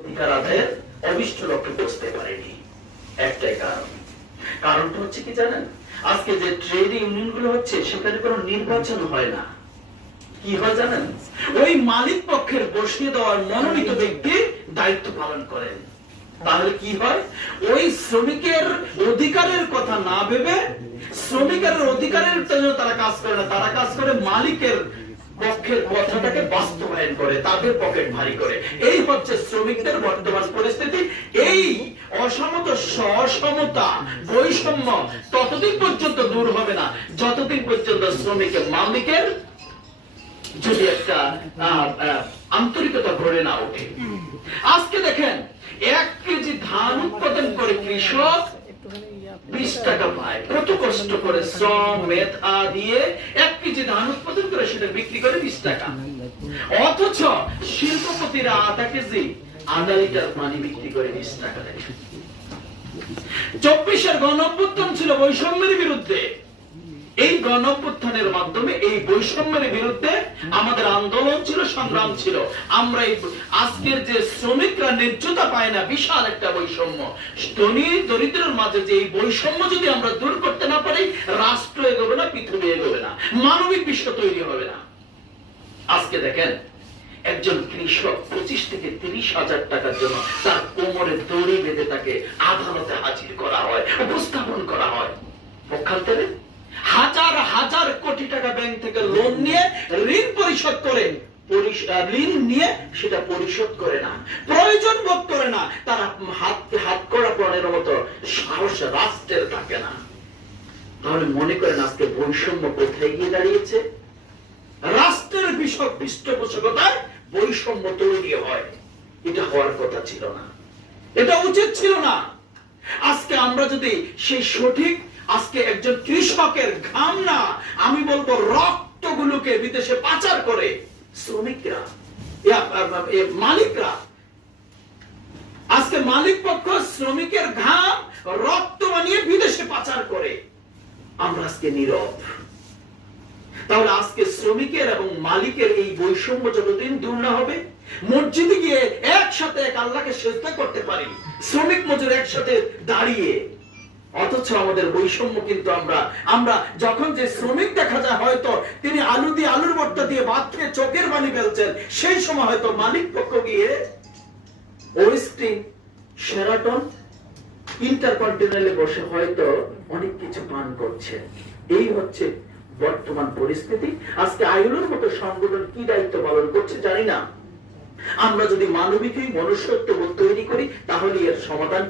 অধিকার আদায়ের অভিষ্ট লক্ষ্যে পৌঁছতে পারেনি। একটাই কারণটা হচ্ছে কি জানেন, আজকে যে ট্রেড ইউনিয়ন গুলো হচ্ছে সেখানে কোনো নির্বাচন হয় না। কি হয় জানেন, ওই মালিক পক্ষের বসিয়ে দেওয়ার মনোনীত ব্যক্তি দায়িত্ব পালন করেন। তাহলে কি হয়, ওই শ্রমিকের অধিকারের কথা না ভেবে, শ্রমিকের অধিকারের জন্য তারা কাজ করে না, তারা কাজ করে মালিকের পক্ষের কথাটাকে বাস্তবায়ন করে, তাদের পকেট ভারী করে। এই হচ্ছে শ্রমিকদের বর্তমান পরিস্থিতি। এই অসমতা বৈষম্য ততদিন পর্যন্ত দূর হবে না যতদিন পর্যন্ত শ্রমিকের মালিকের যদি একটা আন্তরিকতা গড়ে না ওঠে। আজকে দেখেন, 1 কেজি ধান উৎপাদন করে কৃষক 20 টাকা পায়। কত কষ্ট করে শ্রম মেধা দিয়ে 1 কেজি ধান উৎপাদন করে সেটা বিক্রি করে 20 টাকা। অথচ শিল্পপতিরা আধা কেজি আধা লিটার পানি বিক্রি করে 20 টাকা দেয়। 24-এর গণঅভ্যুত্থান ছিল বৈষম্যের বিরুদ্ধে। এই গণঅভ্যুত্থানের মাধ্যমে এই বৈষম্যের বিরুদ্ধে আমাদের আন্দোলন ছিল, সংগ্রাম ছিল। আমরা আজকের যে শ্রমিকরা ন্যায্যতা পায় না, বিশাল একটা বৈষম্য, ধনী দরিদ্রের মাঝে যে এই বৈষম্য যদি আমরা দূর করতে না পারি, রাষ্ট্র এগোবে না, পৃথিবী এগোবে না, মানবিক বিশ্ব তৈরি হবে না। আজকে দেখেন, একজন কৃষক 25 থেকে 30 হাজার টাকার জন্য তার কোমরে দড়ি বেঁধে তাকে আদালতে হাজির করা হয়, উপস্থাপন করা হয়। পক্ষান্তরে হাজার হাজার কোটি টাকা ব্যাংক থেকে লোন নিয়ে ঋণ পরিশোধ করে, ঋণ নিয়ে সেটা পরিশোধ করে না, প্রয়োজন বোধ করে না, তারা হাত করা প্রাণের মতো সাহস রাষ্ট্রের থাকে না। তাহলে মনে করেন আজকে বৈষম্য কোথায় গিয়ে দাঁড়িয়েছে? রাষ্ট্রের পৃষ্ঠপোষকতায় বৈষম্য তৈরি হয়। এটা হওয়ার কথা ছিল না, এটা উচিত ছিল না। আজকে আমরা যদি সেই সঠিক, আজকে একজন কৃষকের ঘাম না, আমি বলবো রক্তগুলোকে বিদেশে পাচার করে শ্রমিকরা, মালিকরা, আজকে মালিক পক্ষ শ্রমিকের ঘাম রক্ত বানিয়ে বিদেশে পাচার করে, আমরা আজকে নীরব। তাহলে আজকে শ্রমিকের এবং মালিকের এই বৈষম্য যতদিন দূর না হবে, মসজিদে গিয়ে একসাথে এক আল্লাহকে সিজদা করতে পারি, শ্রমিক মজুর একসাথে দাঁড়িয়ে, অথচ আমাদের বৈষম্য কিন্তু আমরা যখন যে শ্রমিক দেখা যায় হয়তো তিনি আলু দিয়ে আলুর ভর্তা দিয়ে ভাত খেয়ে চোখের পানি ফেলছেন, সেই সময় হয়তো মালিক পক্ষ গিয়ে ওয়েস্টিন, শেরাটন, ইন্টারকন্টিনেন্টালে বসে হয়তো অনেক কিছু পান করছে। এই হচ্ছে বর্তমান পরিস্থিতি। আজকে আইএলওর মতো সংগঠন কি দায়িত্ব পালন করছে জানি না। আমরা যদি মানবিক মনুষ্যত্ব তৈরি করি তাহলে এর সমাধান